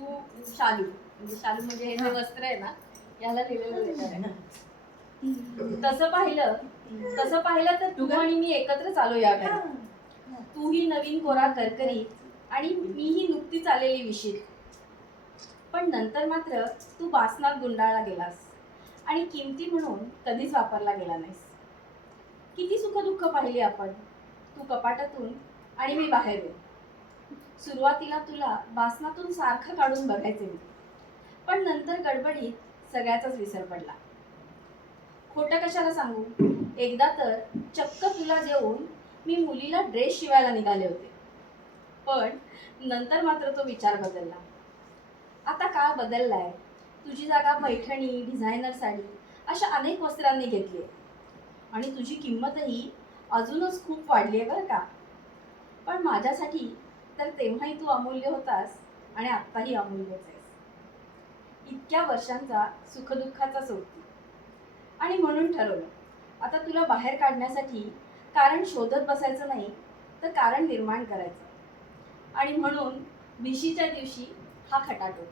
तू शालू, म्हणजे शालू म्हणजे हे जे वस्त्र आहे ना, याला लिहिलेलं लेटर आहे. तसं पाहिलं तर तू आणि मी एकत्रच आलो या घरात. तूही नवीन कोरा करकरीत आणि मीही नुकतीच आलेली विशीत. पण नंतर मात्र तू वासनात गुंडाळला गेलास आणि किमती म्हणून कधीच वापरला गेला नाहीस. किती सुखदुःख पाहिली आपण, तू कपाटातून आणि मी बाहेर येऊन. सुरुवातीला तुला वासनातून सारखं काढून बघायचे मी, पण नंतर गडबडीत सगळ्याचाच विसर पडला. खोटं कशाला सांगू, एकदा तर चक्क तुला देऊन मी मुलीला ड्रेस शिवायला निघाले होते. पण नंतर मात्र तो विचार बदलला. आता काळ बदललाय, तुझी जागा पैठणी, डिझायनर साडी अशा अनेक वस्त्रांनी घेतली आणि तुझी किंमतही अजूनच खूप वाढली आहे बरं का. पण माझ्यासाठी तर तेव्हाही तू अमूल्य होतास आणि आत्ताही अमूल्यच आहेस. इतक्या वर्षांचा सुखदुःखाचा सोबती. आणि म्हणून ठरवलं, आता तुला बाहेर काढण्यासाठी कारण शोधत बसायचं नाही, तर कारण निर्माण करायचं. आणि म्हणून विशीच्या दिवशी हा खटाटोप.